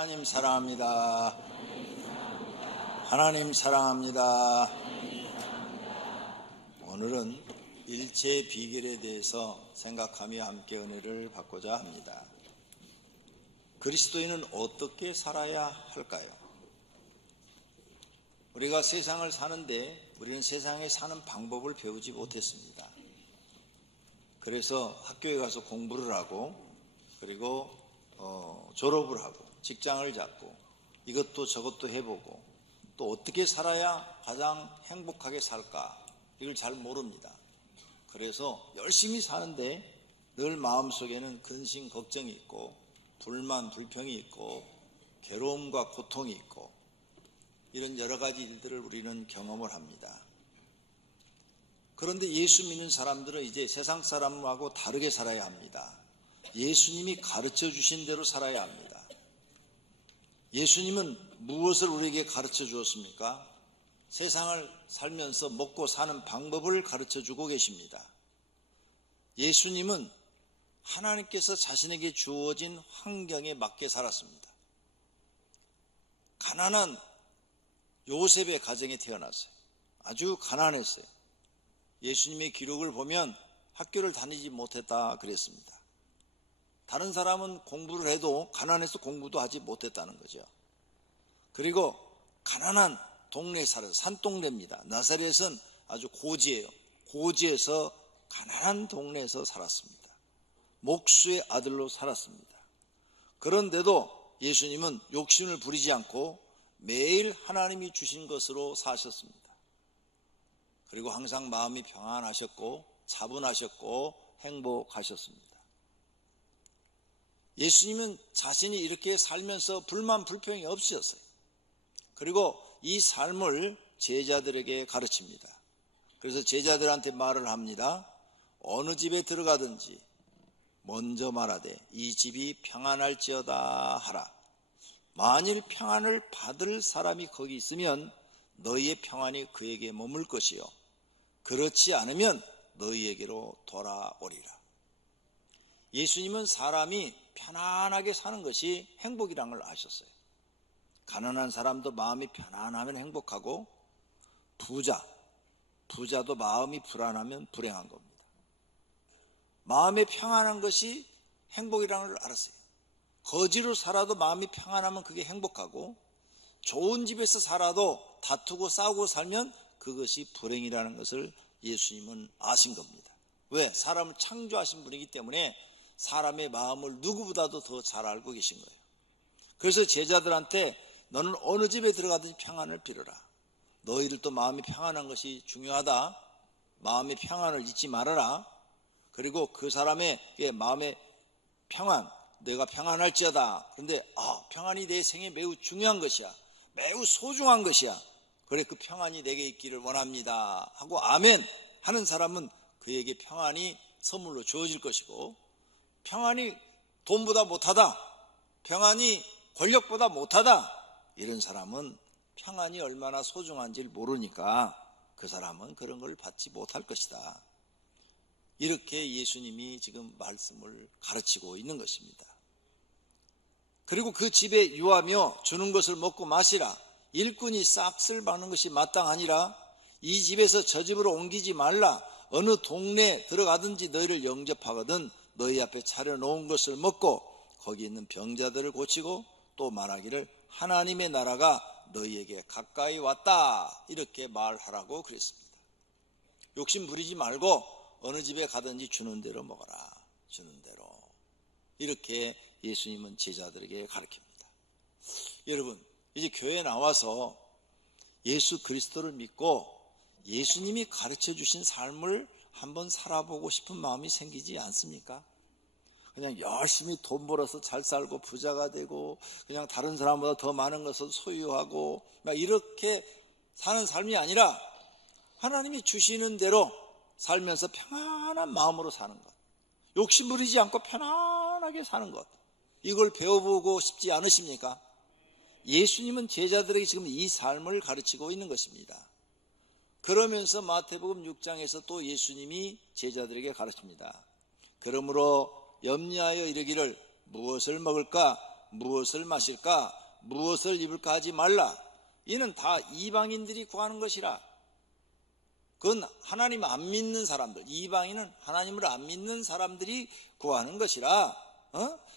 하나님 사랑합니다. 하나님 사랑합니다. 오늘은 일체의 비결에 대해서 생각하며 함께 은혜를 받고자 합니다. 그리스도인은 어떻게 살아야 할까요? 우리가 세상을 사는데 우리는 세상에 사는 방법을 배우지 못했습니다. 그래서 학교에 가서 공부를 하고 그리고 졸업을 하고 직장을 잡고 이것도 저것도 해보고 또 어떻게 살아야 가장 행복하게 살까 이걸 잘 모릅니다. 그래서 열심히 사는데 늘 마음속에는 근심 걱정이 있고 불만 불평이 있고 괴로움과 고통이 있고 이런 여러 가지 일들을 우리는 경험을 합니다. 그런데 예수 믿는 사람들은 이제 세상 사람하고 다르게 살아야 합니다. 예수님이 가르쳐 주신 대로 살아야 합니다. 예수님은 무엇을 우리에게 가르쳐 주었습니까? 세상을 살면서 먹고 사는 방법을 가르쳐 주고 계십니다. 예수님은 하나님께서 자신에게 주어진 환경에 맞게 살았습니다. 가난한 요셉의 가정에 태어났어요. 아주 가난했어요. 예수님의 기록을 보면 학교를 다니지 못했다 그랬습니다. 다른 사람은 공부를 해도 가난해서 공부도 하지 못했다는 거죠. 그리고 가난한 동네에 살아서 산동네입니다. 나사렛은 아주 고지예요. 고지에서 가난한 동네에서 살았습니다. 목수의 아들로 살았습니다. 그런데도 예수님은 욕심을 부리지 않고 매일 하나님이 주신 것으로 사셨습니다. 그리고 항상 마음이 평안하셨고 차분하셨고 행복하셨습니다. 예수님은 자신이 이렇게 살면서 불만 불평이 없으셨어요. 그리고 이 삶을 제자들에게 가르칩니다. 그래서 제자들한테 말을 합니다. 어느 집에 들어가든지 먼저 말하되 이 집이 평안할지어다 하라. 만일 평안을 받을 사람이 거기 있으면 너희의 평안이 그에게 머물 것이요 그렇지 않으면 너희에게로 돌아오리라. 예수님은 사람이 편안하게 사는 것이 행복이라는 걸 아셨어요. 가난한 사람도 마음이 편안하면 행복하고 부자도 마음이 불안하면 불행한 겁니다. 마음이 평안한 것이 행복이라는 걸 알았어요. 거지로 살아도 마음이 평안하면 그게 행복하고 좋은 집에서 살아도 다투고 싸우고 살면 그것이 불행이라는 것을 예수님은 아신 겁니다. 왜? 사람을 창조하신 분이기 때문에 사람의 마음을 누구보다도 더 잘 알고 계신 거예요. 그래서 제자들한테 너는 어느 집에 들어가든지 평안을 빌어라. 너희들도 마음이 평안한 것이 중요하다. 마음의 평안을 잊지 말아라. 그리고 그 사람의 마음의 평안, 내가 평안할지어다. 그런데 평안이 내 생에 매우 중요한 것이야. 매우 소중한 것이야. 그래 그 평안이 내게 있기를 원합니다 하고 아멘 하는 사람은 그에게 평안이 선물로 주어질 것이고, 평안이 돈보다 못하다, 평안이 권력보다 못하다, 이런 사람은 평안이 얼마나 소중한지를 모르니까 그 사람은 그런 걸 받지 못할 것이다. 이렇게 예수님이 지금 말씀을 가르치고 있는 것입니다. 그리고 그 집에 유하며 주는 것을 먹고 마시라. 일꾼이 싹쓸 박는 것이 마땅하니라. 이 집에서 저 집으로 옮기지 말라. 어느 동네에 들어가든지 너희를 영접하거든 너희 앞에 차려놓은 것을 먹고 거기 있는 병자들을 고치고 또 말하기를 하나님의 나라가 너희에게 가까이 왔다, 이렇게 말하라고 그랬습니다. 욕심 부리지 말고 어느 집에 가든지 주는 대로 먹어라. 주는 대로. 이렇게 예수님은 제자들에게 가르칩니다. 여러분, 이제 교회에 나와서 예수 그리스도를 믿고 예수님이 가르쳐 주신 삶을 한번 살아보고 싶은 마음이 생기지 않습니까? 그냥 열심히 돈 벌어서 잘 살고 부자가 되고 그냥 다른 사람보다 더 많은 것을 소유하고 막 이렇게 사는 삶이 아니라 하나님이 주시는 대로 살면서 평안한 마음으로 사는 것, 욕심 부리지 않고 편안하게 사는 것, 이걸 배워보고 싶지 않으십니까? 예수님은 제자들에게 지금 이 삶을 가르치고 있는 것입니다. 그러면서 마태복음 6장에서 또 예수님이 제자들에게 가르칩니다. 그러므로 염려하여 이르기를 무엇을 먹을까, 무엇을 마실까, 무엇을 입을까 하지 말라. 이는 다 이방인들이 구하는 것이라. 그건 하나님 안 믿는 사람들, 이방인은 하나님을 안 믿는 사람들이 구하는 것이라.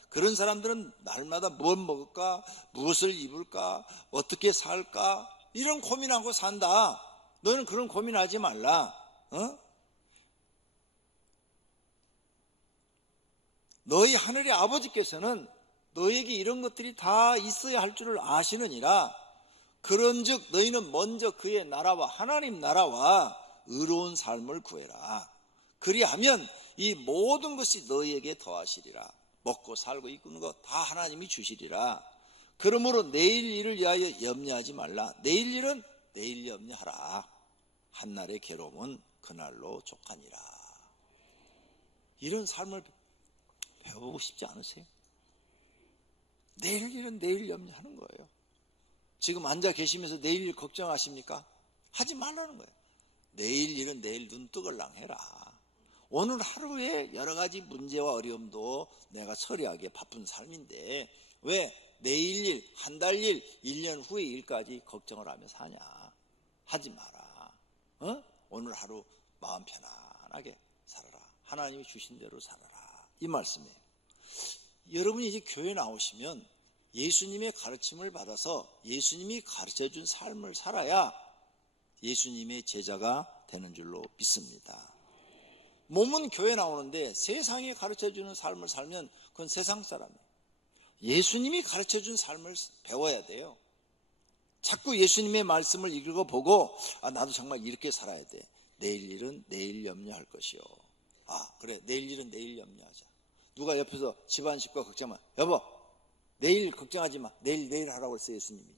그런 사람들은 날마다 뭘 먹을까, 무엇을 입을까, 어떻게 살까, 이런 고민하고 산다. 너는 그런 고민하지 말라. 너희 하늘의 아버지께서는 너에게 이런 것들이 다 있어야 할 줄을 아시느니라. 그런즉 너희는 먼저 그의 나라와 하나님 나라와 의로운 삶을 구해라. 그리하면 이 모든 것이 너희에게 더하시리라. 먹고 살고 입는 거 다 하나님이 주시리라. 그러므로 내일 일을 위하여 염려하지 말라. 내일 일은 내일 염려하라. 한날의 괴로움은 그날로 족하니라. 이런 삶을 배워보고 싶지 않으세요? 내일 일은 내일 염려하는 거예요. 지금 앉아 계시면서 내일 일 걱정하십니까? 하지 말라는 거예요. 내일 일은 내일 눈뜨걸랑 해라. 오늘 하루에 여러 가지 문제와 어려움도 내가 처리하기에 바쁜 삶인데 왜 내일 일, 한 달 일, 1년 후의 일까지 걱정을 하며 사냐? 하지 마라. 오늘 하루 마음 편안하게 살아라. 하나님이 주신 대로 살아라. 이 말씀이에요. 여러분이 이제 교회 나오시면 예수님의 가르침을 받아서 예수님이 가르쳐준 삶을 살아야 예수님의 제자가 되는 줄로 믿습니다. 몸은 교회 나오는데 세상이 가르쳐주는 삶을 살면 그건 세상 사람이에요. 예수님이 가르쳐준 삶을 배워야 돼요. 자꾸 예수님의 말씀을 읽어보고 나도 정말 이렇게 살아야 돼. 내일 일은 내일 염려할 것이요. 그래, 내일 일은 내일 염려하자. 누가 옆에서 집안 식구가 걱정하면 여보 내일 걱정하지 마. 내일 하라고 했어요. 예수님이.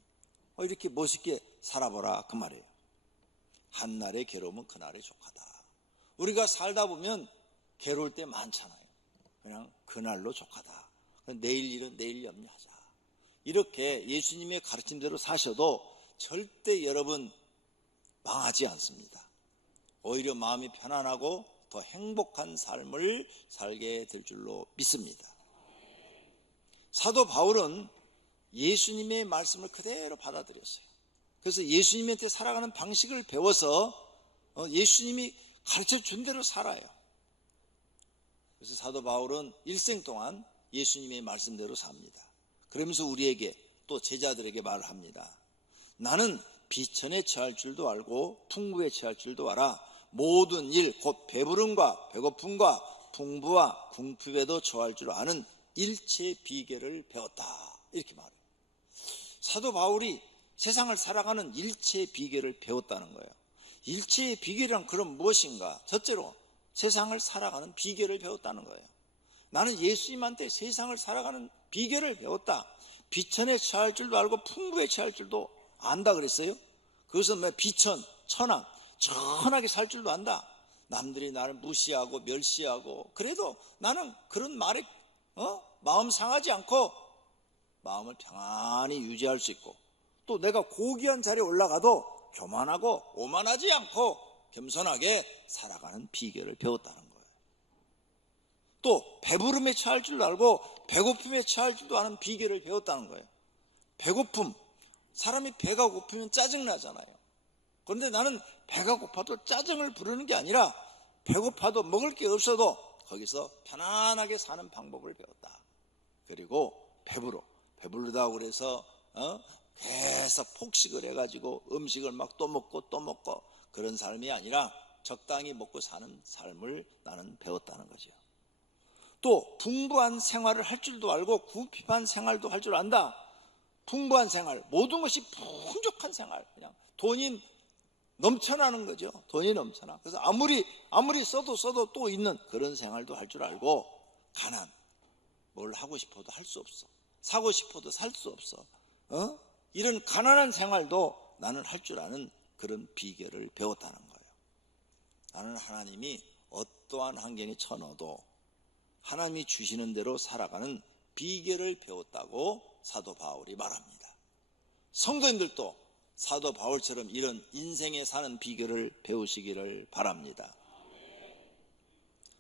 이렇게 멋있게 살아보라 그 말이에요. 한날의 괴로움은 그날의 족하다. 우리가 살다 보면 괴로울 때 많잖아요. 그냥 그날로 족하다. 내일 일은 내일 염려하자. 이렇게 예수님의 가르침대로 사셔도 절대 여러분 망하지 않습니다. 오히려 마음이 편안하고 더 행복한 삶을 살게 될 줄로 믿습니다. 사도 바울은 예수님의 말씀을 그대로 받아들였어요. 그래서 예수님한테 살아가는 방식을 배워서 예수님이 가르쳐 준 대로 살아요. 그래서 사도 바울은 일생 동안 예수님의 말씀대로 삽니다. 그러면서 우리에게 또 제자들에게 말을 합니다. 나는 비천에 처할 줄도 알고 풍부에 처할 줄도 알아. 모든 일 곧 배부름과 배고픔과 풍부와 궁핍에도 처할 줄 아는 일체의 비결을 배웠다. 이렇게 말해요. 사도 바울이 세상을 살아가는 일체의 비결을 배웠다는 거예요. 일체의 비결이란 그럼 무엇인가? 첫째로 세상을 살아가는 비결을 배웠다는 거예요. 나는 예수님한테 세상을 살아가는 비결을 배웠다. 비천에 처할 줄도 알고 풍부에 처할 줄도 안다 그랬어요. 그것은 비천, 천한, 천하게 살 줄도 안다. 남들이 나를 무시하고 멸시하고 그래도 나는 그런 말에 마음 상하지 않고 마음을 평안히 유지할 수 있고 또 내가 고귀한 자리에 올라가도 교만하고 오만하지 않고 겸손하게 살아가는 비결을 배웠다는 거예요. 또 배부름에 처할 줄도 알고 배고픔에 처할 줄도 아는 비결을 배웠다는 거예요. 배고픔, 사람이 배가 고프면 짜증나잖아요. 그런데 나는 배가 고파도 짜증을 부르는 게 아니라 배고파도 먹을 게 없어도 거기서 편안하게 사는 방법을 배웠다. 그리고 배부르다고 그래서 계속 폭식을 해가지고 음식을 막 또 먹고 그런 삶이 아니라 적당히 먹고 사는 삶을 나는 배웠다는 거죠. 또 풍부한 생활을 할 줄도 알고 궁핍한 생활도 할 줄 안다. 풍부한 생활, 모든 것이 풍족한 생활, 그냥 돈이 넘쳐나는 거죠. 돈이 넘쳐나. 그래서 아무리 써도 또 있는 그런 생활도 할 줄 알고 가난, 뭘 하고 싶어도 할 수 없어. 사고 싶어도 살 수 없어. 이런 가난한 생활도 나는 할 줄 아는 그런 비결을 배웠다는 거예요. 나는 하나님이 어떠한 환경에 처넣어도 하나님이 주시는 대로 살아가는 비결을 배웠다고 사도 바울이 말합니다. 성도님들도 사도 바울처럼 이런 인생에 사는 비결을 배우시기를 바랍니다.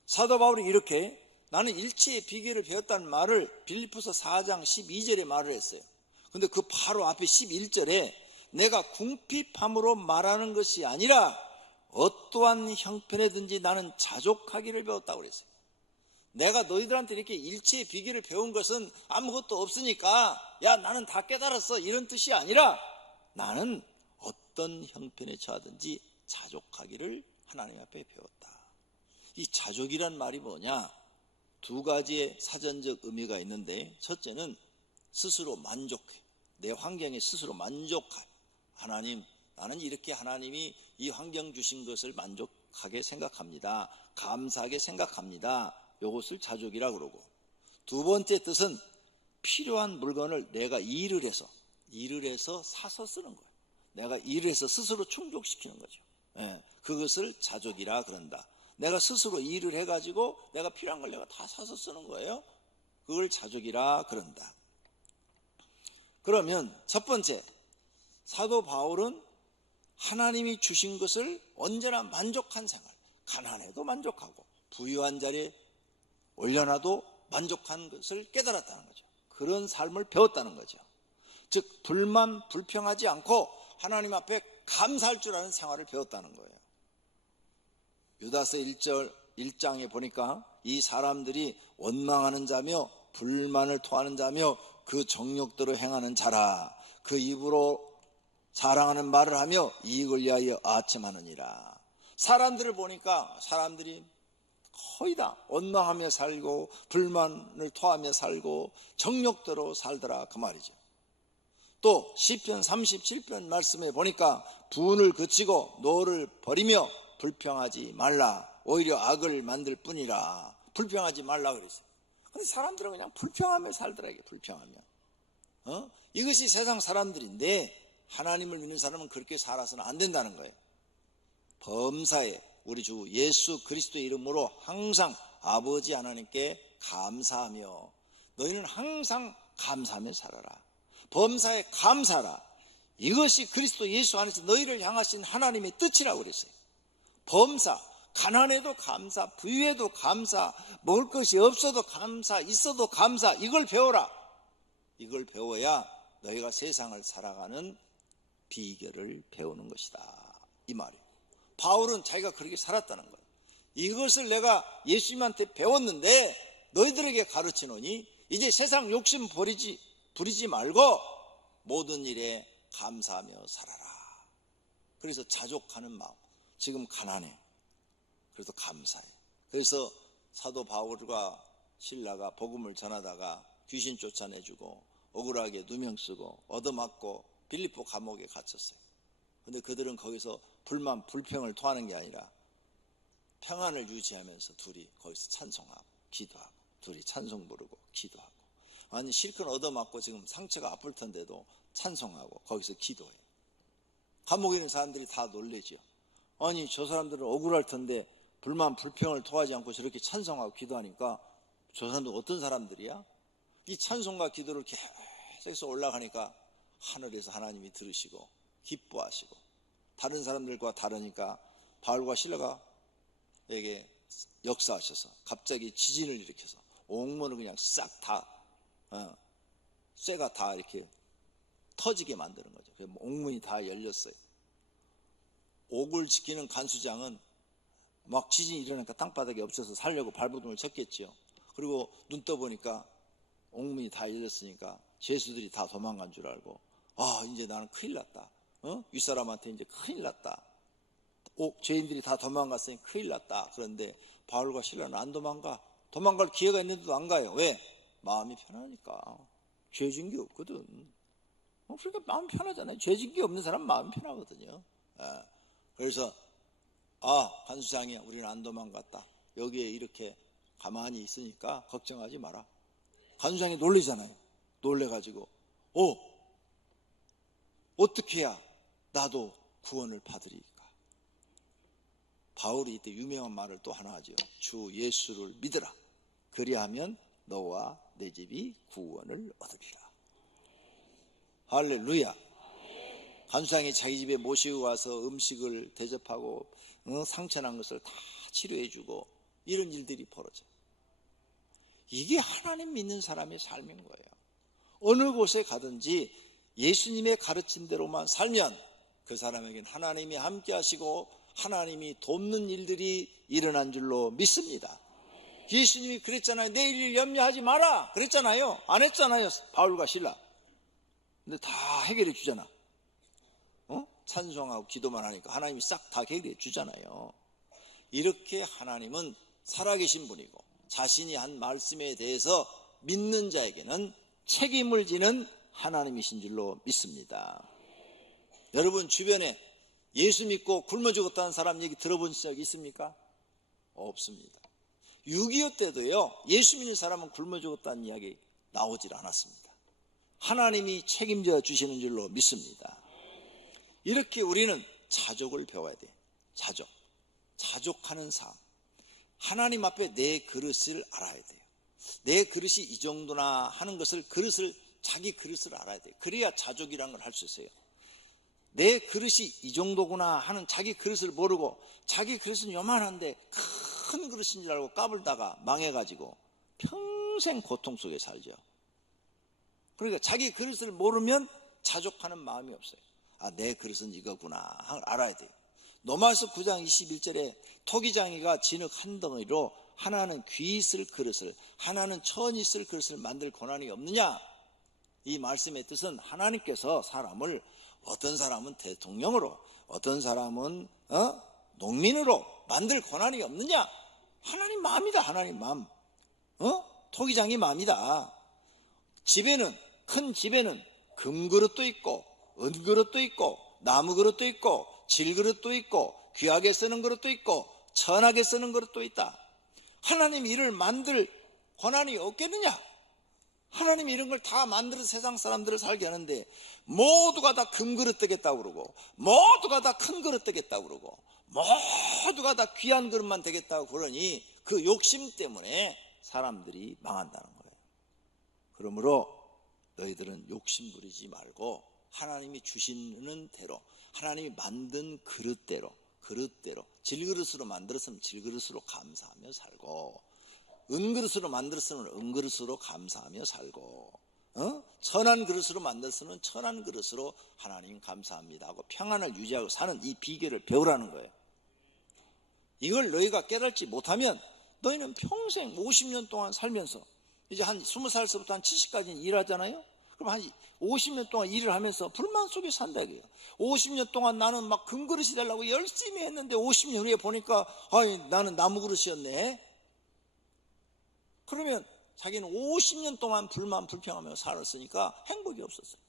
사도 바울이 이렇게 나는 일체의 비결을 배웠다는 말을 빌립보서 4장 12절에 말을 했어요. 근데 그 바로 앞에 11절에 내가 궁핍함으로 말하는 것이 아니라 어떠한 형편에든지 나는 자족하기를 배웠다고 그랬어요. 내가 너희들한테 이렇게 일체의 비결을 배운 것은 아무것도 없으니까 야 나는 다 깨달았어 이런 뜻이 아니라 나는 어떤 형편에 처하든지 자족하기를 하나님 앞에 배웠다. 이 자족이란 말이 뭐냐? 두 가지의 사전적 의미가 있는데, 첫째는 스스로 만족해. 내 환경에 스스로 만족해. 하나님, 나는 이렇게 하나님이 이 환경 주신 것을 만족하게 생각합니다. 감사하게 생각합니다. 이것을 자족이라 그러고, 두 번째 뜻은 필요한 물건을 내가 일을 해서 사서 쓰는 거예요. 내가 일을 해서 스스로 충족시키는 거죠. 그것을 자족이라 그런다. 내가 스스로 일을 해가지고 내가 필요한 걸 내가 다 사서 쓰는 거예요. 그걸 자족이라 그런다. 그러면 첫 번째, 사도 바울은 하나님이 주신 것을 언제나 만족한 생활, 가난해도 만족하고 부유한 자리에 올려놔도 만족한 것을 깨달았다는 거죠. 그런 삶을 배웠다는 거죠. 즉 불만 불평하지 않고 하나님 앞에 감사할 줄 아는 생활을 배웠다는 거예요. 유다서 1장에 보니까 이 사람들이 원망하는 자며 불만을 토하는 자며 그 정욕대로 행하는 자라. 그 입으로 자랑하는 말을 하며 이익을 위하여 아첨하느니라. 사람들을 보니까 사람들이 거의 다 원망하며 살고 불만을 토하며 살고 정욕대로 살더라 그 말이죠. 또 시편 37편 말씀에 보니까 분을 그치고 노를 버리며 불평하지 말라. 오히려 악을 만들 뿐이라. 불평하지 말라 그랬어요. 근데 사람들은 그냥 불평하며 살더라. 이게 불평하며. 이것이 세상 사람들인데 하나님을 믿는 사람은 그렇게 살아서는 안 된다는 거예요. 범사에 우리 주 예수 그리스도의 이름으로 항상 아버지 하나님께 감사하며 너희는 항상 감사하며 살아라. 범사에 감사하라. 이것이 그리스도 예수 안에서 너희를 향하신 하나님의 뜻이라고 그랬어요. 범사, 가난해도 감사, 부유해도 감사, 먹을 것이 없어도 감사, 있어도 감사, 이걸 배워라. 이걸 배워야 너희가 세상을 살아가는 비결을 배우는 것이다. 이 말이에요. 바울은 자기가 그렇게 살았다는 거예요. 이것을 내가 예수님한테 배웠는데 너희들에게 가르치노니 이제 세상 욕심 부리지 말고 모든 일에 감사하며 살아라. 그래서 자족하는 마음. 지금 가난해. 그래서 감사해. 그래서 사도 바울과 실라가 복음을 전하다가 귀신 쫓아내주고 억울하게 누명 쓰고 얻어맞고 빌립보 감옥에 갇혔어요. 근데 그들은 거기서 불만 불평을 토하는 게 아니라 평안을 유지하면서 둘이 거기서 찬송하고 기도하고 둘이 찬송 부르고 기도하고 아니 실컷 얻어맞고 지금 상처가 아플 텐데도 찬송하고 거기서 기도해요. 감옥에 있는 사람들이 다 놀래죠. 아니 저 사람들은 억울할 텐데 불만 불평을 토하지 않고 저렇게 찬송하고 기도하니까 저 사람들은 어떤 사람들이야? 이 찬송과 기도를 계속해서 올라가니까 하늘에서 하나님이 들으시고 기뻐하시고 다른 사람들과 다르니까 바울과 실라가 에게 역사하셔서 갑자기 지진을 일으켜서 옥문을 그냥 싹 다 쇠가 다 이렇게 터지게 만드는 거죠. 옥문이 다 열렸어요. 옥을 지키는 간수장은 막 지진이 일어나니까 땅바닥에 엎쳐서 살려고 발버둥을 쳤겠죠. 그리고 눈 떠보니까 옥문이 다 열렸으니까 죄수들이 다 도망간 줄 알고 이제 나는 큰일 났다. 윗사람한테 이제 큰일 났다. 죄인들이 다 도망갔으니 큰일 났다. 그런데 바울과 실라는 안 도망가. 도망갈 기회가 있는데도 안 가요. 왜? 마음이 편하니까. 죄진 게 없거든. 그러니까 마음 편하잖아요. 죄진 게 없는 사람 마음 편하거든요. 그래서 간수장이 우리는 안 도망갔다. 여기에 이렇게 가만히 있으니까 걱정하지 마라. 간수장이 놀리잖아요. 놀래가지고 어떻게 해야 나도 구원을 받으리까? 바울이 이때 유명한 말을 또 하나 하죠. 주 예수를 믿으라. 그리하면 너와 내 집이 구원을 얻으리라. 할렐루야. 간수장이 자기 집에 모시고 와서 음식을 대접하고 상처난 것을 다 치료해주고 이런 일들이 벌어져요. 이게 하나님 믿는 사람의 삶인 거예요. 어느 곳에 가든지 예수님의 가르친 대로만 살면 그 사람에겐 하나님이 함께 하시고 하나님이 돕는 일들이 일어난 줄로 믿습니다. 예수님이 그랬잖아요. 내일 일 염려하지 마라 그랬잖아요. 안 했잖아요. 바울과 실라. 근데 다 해결해 주잖아. 찬송하고 기도만 하니까 하나님이 싹 다 해결해 주잖아요. 이렇게 하나님은 살아계신 분이고 자신이 한 말씀에 대해서 믿는 자에게는 책임을 지는 하나님이신 줄로 믿습니다. 여러분 주변에 예수 믿고 굶어 죽었다는 사람 얘기 들어본 적 있습니까? 없습니다. 6.25 때도요, 예수 믿는 사람은 굶어 죽었다는 이야기 나오질 않았습니다. 하나님이 책임져 주시는 줄로 믿습니다. 이렇게 우리는 자족을 배워야 돼요. 자족하는 삶. 하나님 앞에 내 그릇을 알아야 돼요. 내 그릇이 이 정도나 하는 것을 자기 그릇을 알아야 돼요. 그래야 자족이라는 걸 할 수 있어요. 내 그릇이 이 정도구나 하는 자기 그릇을 모르고 자기 그릇은 요만한데 큰 그릇인 줄 알고 까불다가 망해가지고 평생 고통 속에 살죠. 그러니까 자기 그릇을 모르면 자족하는 마음이 없어요. 아, 내 그릇은 이거구나 알아야 돼요. 로마서 9장 21절에 토기장이가 진흙 한 덩어리로 하나는 귀 있을 그릇을 하나는 천이 있을 그릇을 만들 권한이 없느냐. 이 말씀의 뜻은 하나님께서 사람을 어떤 사람은 대통령으로 어떤 사람은 농민으로 만들 권한이 없느냐. 하나님 마음이다. 하나님 마음. 토기장이 마음이다. 집에는 큰 집에는 금그릇도 있고 은그릇도 있고 나무그릇도 있고 질그릇도 있고 귀하게 쓰는 그릇도 있고 천하게 쓰는 그릇도 있다. 하나님 이를 만들 권한이 없겠느냐. 하나님이 이런 걸 다 만들어서 세상 사람들을 살게 하는데 모두가 다 금그릇 되겠다고 그러고 모두가 다 큰 그릇 되겠다고 그러고 모두가 다 귀한 그릇만 되겠다고 그러니 그 욕심 때문에 사람들이 망한다는 거예요. 그러므로 너희들은 욕심 부리지 말고 하나님이 주시는 대로 하나님이 만든 그릇대로 질그릇으로 만들었으면 질그릇으로 감사하며 살고 은그릇으로 만들었으면 은그릇으로 감사하며 살고 천한 그릇으로 만들었으면 천한 그릇으로 하나님 감사합니다 하고 평안을 유지하고 사는 이 비결을 배우라는 거예요. 이걸 너희가 깨닫지 못하면 너희는 평생 50년 동안 살면서 이제 한 20살서부터 한 70까지는 일하잖아요. 그럼 한 50년 동안 일을 하면서 불만 속에 산다 이거예요. 50년 동안 나는 막 금그릇이 되려고 열심히 했는데 50년 후에 보니까 나는 나무 그릇이었네. 그러면 자기는 50년 동안 불평하며 살았으니까 행복이 없었어요.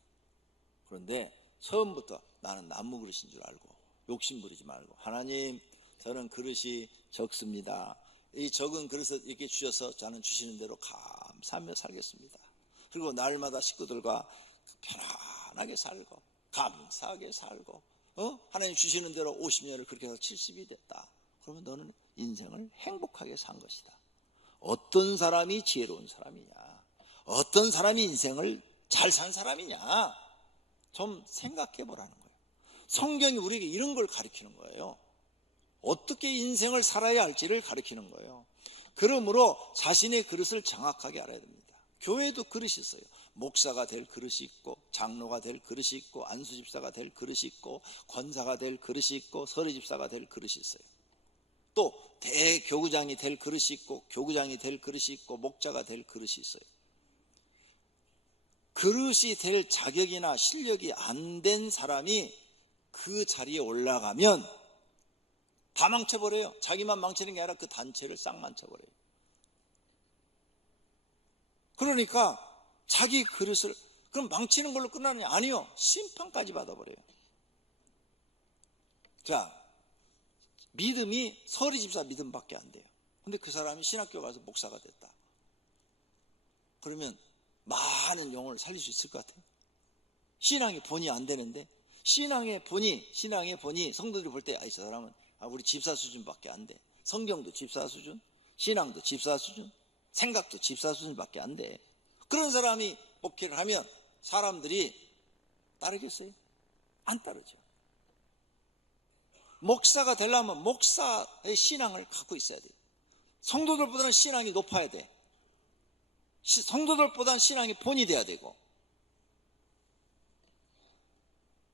그런데 처음부터 나는 나무 그릇인 줄 알고 욕심 부리지 말고 하나님 저는 그릇이 적습니다. 이 적은 그릇을 이렇게 주셔서 저는 주시는 대로 감사하며 살겠습니다. 그리고 날마다 식구들과 편안하게 살고 감사하게 살고 하나님 주시는 대로 50년을 그렇게 해서 70이 됐다. 그러면 너는 인생을 행복하게 산 것이다. 어떤 사람이 지혜로운 사람이냐, 어떤 사람이 인생을 잘 산 사람이냐 좀 생각해 보라는 거예요. 성경이 우리에게 이런 걸 가르치는 거예요. 어떻게 인생을 살아야 할지를 가르치는 거예요. 그러므로 자신의 그릇을 정확하게 알아야 됩니다. 교회도 그릇이 있어요. 목사가 될 그릇이 있고 장로가 될 그릇이 있고 안수집사가 될 그릇이 있고 권사가 될 그릇이 있고 서리집사가 될 그릇이 있어요. 또 대교구장이 될 그릇이 있고 교구장이 될 그릇이 있고 목자가 될 그릇이 있어요. 그릇이 될 자격이나 실력이 안 된 사람이 그 자리에 올라가면 다 망쳐버려요. 자기만 망치는 게 아니라 그 단체를 싹 망쳐버려요. 그러니까 자기 그릇을 그럼 망치는 걸로 끝나느냐? 아니요. 심판까지 받아버려요. 자, 믿음이 서리집사 믿음밖에 안 돼요. 근데 그 사람이 신학교 가서 목사가 됐다. 그러면 많은 영혼을 살릴 수 있을 것 같아요. 신앙의 본이 안 되는데 신앙의 본이 성도들이 볼 때 이 사람은 우리 집사 수준밖에 안 돼. 성경도 집사 수준, 신앙도 집사 수준, 생각도 집사 수준밖에 안 돼. 그런 사람이 목회를 하면 사람들이 따르겠어요? 안 따르죠. 목사가 되려면 목사의 신앙을 갖고 있어야 돼요. 성도들보다는 신앙이 높아야 돼. 성도들보다는 신앙이 본이 돼야 되고,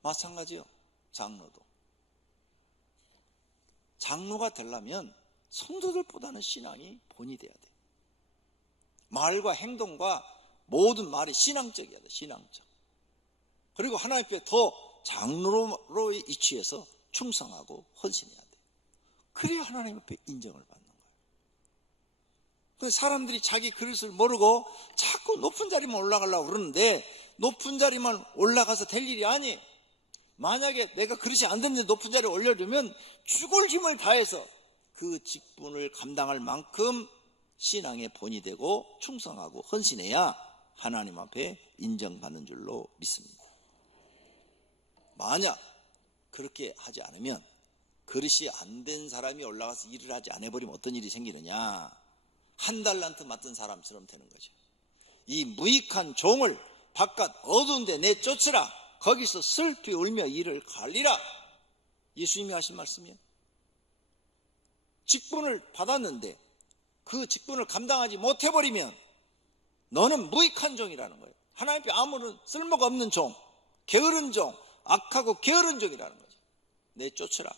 마찬가지요. 장로도. 장로가 되려면 성도들보다는 신앙이 본이 돼야 돼. 말과 행동과 모든 말이 신앙적이어야 돼. 신앙적. 그리고 하나님 앞에 더 장로로의 이치에서 충성하고 헌신해야 돼. 그래야 하나님 앞에 인정을 받는 거예요. 근데 사람들이 자기 그릇을 모르고 자꾸 높은 자리만 올라가려고 그러는데, 높은 자리만 올라가서 될 일이 아니에요. 만약에 내가 그릇이 안 됐는데 높은 자리에 올려두면 죽을 힘을 다해서 그 직분을 감당할 만큼 신앙의 본이 되고 충성하고 헌신해야 하나님 앞에 인정받는 줄로 믿습니다. 만약 그렇게 하지 않으면, 그릇이 안 된 사람이 올라가서 일을 하지 않아 버리면 어떤 일이 생기느냐, 한 달란트 맡은 사람처럼 되는 거죠. 이 무익한 종을 바깥 어두운 데 내쫓으라, 거기서 슬피 울며 이를 갈리라. 예수님이 하신 말씀이에요. 직분을 받았는데 그 직분을 감당하지 못해버리면 너는 무익한 종이라는 거예요. 하나님 앞에 아무런 쓸모가 없는 종, 게으른 종, 악하고 게으른 종이라는 거죠. 내쫓으라,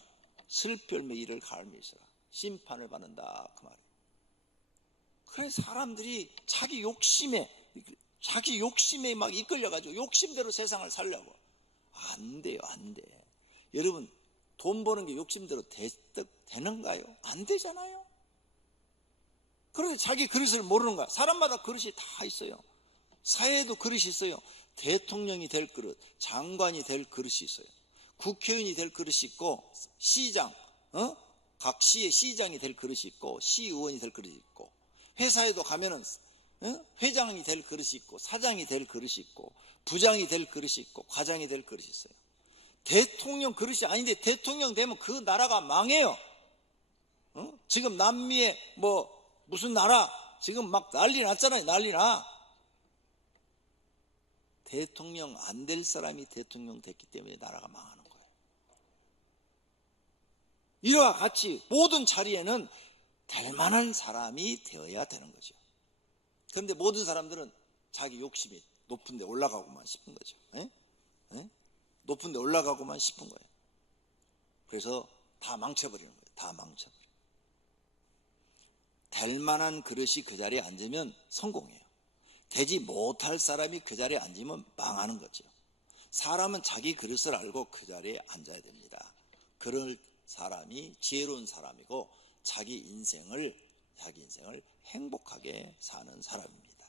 슬피 울며 이를 갈며 있으라. 심판을 받는다, 그 말이에요. 그래서 사람들이 자기 욕심에 막 이끌려가지고 욕심대로 세상을 살려고. 안 돼요, 안 돼. 여러분, 돈 버는 게 욕심대로 되는가요? 안 되잖아요. 그런데 자기 그릇을 모르는 거야. 사람마다 그릇이 다 있어요. 사회에도 그릇이 있어요. 대통령이 될 그릇, 장관이 될 그릇이 있어요. 국회의원이 될 그릇이 있고, 시장, 각 시의 시장이 될 그릇이 있고, 시의원이 될 그릇이 있고, 회사에도 가면은 회장이 될 그릇이 있고, 사장이 될 그릇이 있고, 부장이 될 그릇이 있고, 과장이 될 그릇이 있어요. 대통령 그릇이 아닌데 대통령 되면 그 나라가 망해요. 지금 남미에 무슨 나라 지금 막 난리 났잖아요. 난리 나. 대통령 안 될 사람이 대통령 됐기 때문에 나라가 망하는 거예요. 이와 같이 모든 자리에는 될 만한 사람이 되어야 되는 거죠. 그런데 모든 사람들은 자기 욕심이 높은 데 올라가고만 싶은 거죠. 높은 데 올라가고만 싶은 거예요. 그래서 다 망쳐버리는 거예요. 다 망쳐버려요. 될 만한 그릇이 그 자리에 앉으면 성공해요. 되지 못할 사람이 그 자리에 앉으면 망하는 거죠. 사람은 자기 그릇을 알고 그 자리에 앉아야 됩니다. 그럴 사람이 지혜로운 사람이고 자기 인생을 행복하게 사는 사람입니다.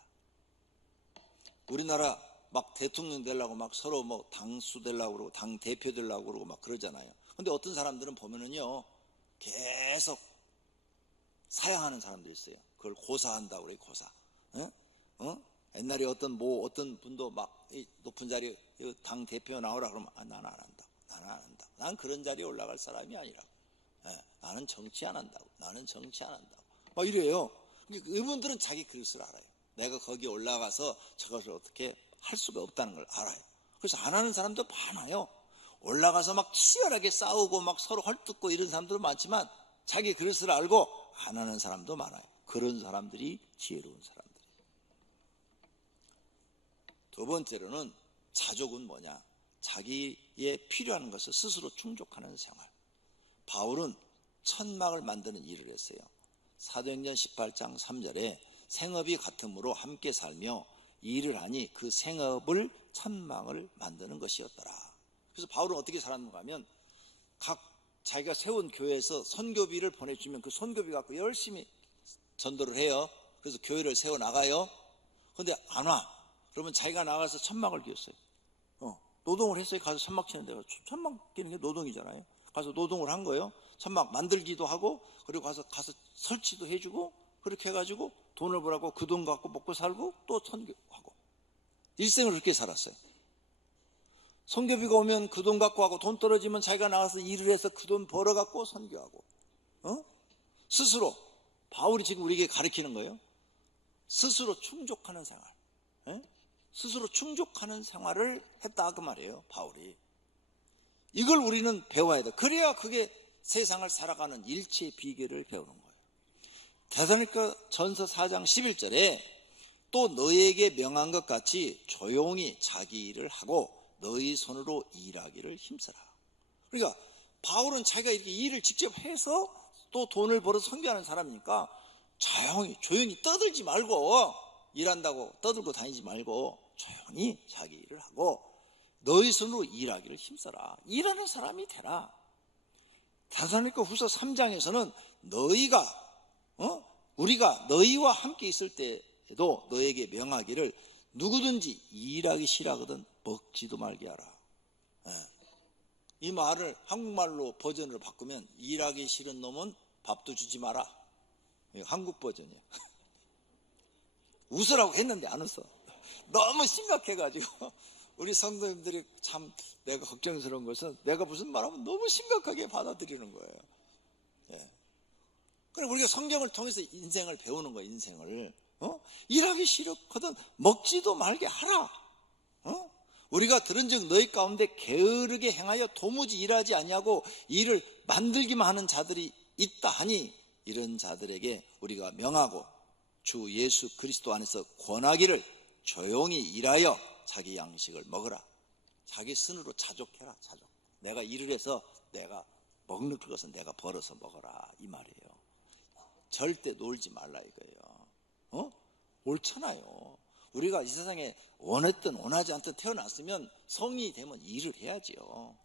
우리나라 막 대통령 되려고 막 서로 당수 되려고 그러고 당 대표 되려고 그러고 막 그러잖아요. 근데 어떤 사람들은 보면은요, 계속 사양하는 사람들이 있어요. 그걸 고사한다고 그래요, 고사. 옛날에 어떤 분도 막 높은 자리에 당 대표 나오라 그러면 나는 안 한다고. 나는 안 한다고. 난 그런 자리에 올라갈 사람이 아니라고. 나는 정치 안 한다고. 나는 정치 안 한다고. 막 이래요. 이분들은 자기 그릇을 알아요. 내가 거기 올라가서 저것을 어떻게 할 수가 없다는 걸 알아요. 그래서 안 하는 사람도 많아요. 올라가서 막 치열하게 싸우고 막 서로 헐뜯고 이런 사람들은 많지만 자기 그릇을 알고 안 하는 사람도 많아요. 그런 사람들이 지혜로운 사람들이에요. 두 번째로는 자족은 뭐냐? 자기의 필요한 것을 스스로 충족하는 생활. 바울은 천막을 만드는 일을 했어요. 사도행전 18장 3절에 생업이 같으므로 함께 살며 일을 하니 그 생업을 천막을 만드는 것이었더라. 그래서 바울은 어떻게 살았는가 하면 각 자기가 세운 교회에서 선교비를 보내주면 그 선교비 갖고 열심히 전도를 해요. 그래서 교회를 세워나가요. 그런데 안 와. 그러면 자기가 나가서 천막을 지었어요. 노동을 했어요. 가서 천막 치는 데가. 천막 끼는 게 노동이잖아요. 가서 노동을 한 거예요. 천막 만들기도 하고, 그리고 가서 설치도 해주고, 그렇게 해가지고 돈을 벌고 그 돈 갖고 먹고 살고 또 선교하고. 일생을 그렇게 살았어요. 선교비가 오면 그 돈 갖고 하고, 돈 떨어지면 자기가 나가서 일을 해서 그 돈 벌어갖고 선교하고. 스스로, 바울이 지금 우리에게 가르치는 거예요. 스스로 충족하는 생활. 스스로 충족하는 생활을 했다 그 말이에요, 바울이. 이걸 우리는 배워야 돼. 그래야 그게 세상을 살아가는 일체의 비결을 배우는 거예요. 데살로니가 전서 4장 11절에 또 너희에게 명한 것 같이 조용히 자기 일을 하고 너희 손으로 일하기를 힘써라. 그러니까 바울은 자기가 이렇게 일을 직접 해서 또 돈을 벌어 선교하는 사람이니까 조용히 떠들지 말고, 일한다고 떠들고 다니지 말고 조용히 자기 일을 하고 너희 손으로 일하기를 힘써라. 일하는 사람이 되라. 데살로니가 후서 3장에서는 우리가 너희와 함께 있을 때에도 너에게 명하기를 누구든지 일하기 싫어하거든 먹지도 말게 하라. 이 말을 한국말로 버전으로 바꾸면 일하기 싫은 놈은 밥도 주지 마라. 한국 버전이에요. 웃으라고 했는데 안 웃어. 너무 심각해가지고 우리 성도님들이 참 내가 걱정스러운 것은 내가 무슨 말하면 너무 심각하게 받아들이는 거예요. 그럼 우리가 성경을 통해서 인생을 배우는 거예요. 인생을 일하기 싫거든 먹지도 말게 하라. 우리가 들은즉 너희 가운데 게으르게 행하여 도무지 일하지 아니하고 일을 만들기만 하는 자들이 있다 하니 이런 자들에게 우리가 명하고 주 예수 그리스도 안에서 권하기를 조용히 일하여 자기 양식을 먹으라. 자기 손으로 자족해라. 자족. 내가 일을 해서 내가 먹는 것은 내가 벌어서 먹어라 이 말이에요. 절대 놀지 말라 이거예요. 옳잖아요. 우리가 이 세상에 원했든 원하지 않든 태어났으면 성인이 되면 일을 해야지요.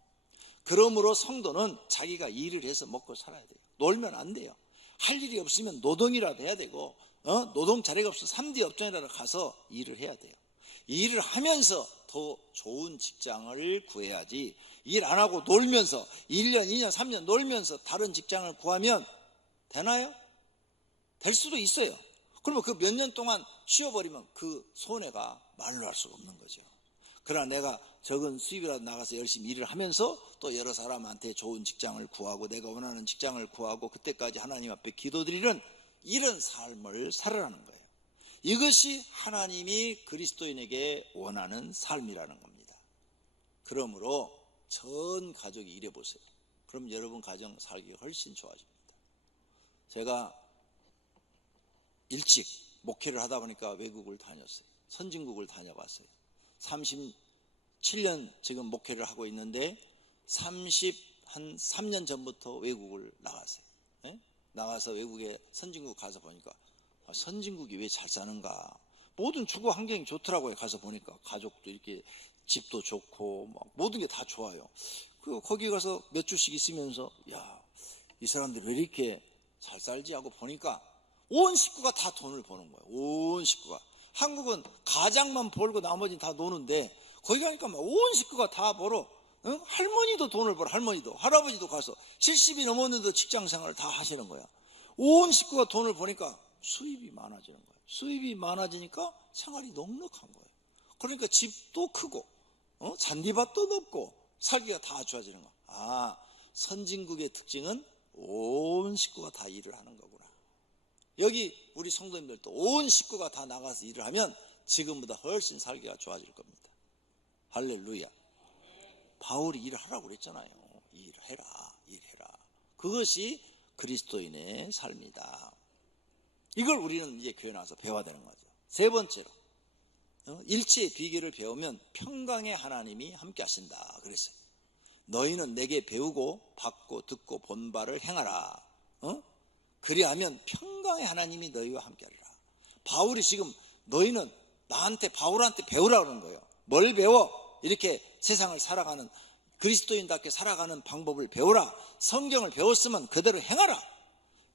그러므로 성도는 자기가 일을 해서 먹고 살아야 돼요. 놀면 안 돼요. 할 일이 없으면 노동이라도 해야 되고 노동 자리가 없어서 3D 업종이라도 가서 일을 해야 돼요. 일을 하면서 더 좋은 직장을 구해야지 일 안 하고 놀면서 1년, 2년, 3년 놀면서 다른 직장을 구하면 되나요? 될 수도 있어요. 그러면 그 몇 년 동안 쉬어버리면 그 손해가 말로 할 수가 없는 거죠. 그러나 내가 적은 수입이라도 나가서 열심히 일을 하면서 또 여러 사람한테 좋은 직장을 구하고 내가 원하는 직장을 구하고 그때까지 하나님 앞에 기도드리는 이런 삶을 살아라는 거예요. 이것이 하나님이 그리스도인에게 원하는 삶이라는 겁니다. 그러므로 전 가족이 일해보세요. 그럼 여러분 가정 살기가 훨씬 좋아집니다. 제가 일찍 목회를 하다 보니까 외국을 다녔어요. 선진국을 다녀봤어요. 37년 지금 목회를 하고 있는데 한 3년 전부터 외국을 나갔어요. 나가서 외국에 선진국 가서 보니까 선진국이 왜 잘 사는가. 모든 주거 환경이 좋더라고요. 가서 보니까 가족도 이렇게 집도 좋고 모든 게 다 좋아요. 거기 가서 몇 주씩 있으면서 이 사람들 왜 이렇게 잘 살지 하고 보니까 온 식구가 다 돈을 버는 거예요. 온 식구가. 한국은 가장만 벌고 나머지는 다 노는데 거기 가니까 온 식구가 다 벌어. 할머니도 돈을 벌어. 할머니도 할아버지도 가서 70이 넘었는데도 직장생활을 다 하시는 거야. 온 식구가 돈을 버니까 수입이 많아지는 거예요. 수입이 많아지니까 생활이 넉넉한 거예요. 그러니까 집도 크고 잔디밭도 넓고 살기가 다 좋아지는 거야. 선진국의 특징은 온 식구가 다 일을 하는 거구나. 여기 우리 성도님들도 온 식구가 다 나가서 일을 하면 지금보다 훨씬 살기가 좋아질 겁니다. 할렐루야. 바울이 일하라고 그랬잖아요. 일해라. 그것이 그리스도인의 삶이다. 이걸 우리는 이제 교회 나와서 배워야 되는 거죠. 세 번째로 일체의 비결을 배우면 평강의 하나님이 함께 하신다 그랬어요. 너희는 내게 배우고 받고 듣고 본 바를 행하라. 그리하면 평강의 하나님이 너희와 함께하리라. 바울이 지금 너희는 바울한테 배우라고 하는 거예요. 뭘 배워? 이렇게 세상을 살아가는 그리스도인답게 살아가는 방법을 배우라. 성경을 배웠으면 그대로 행하라.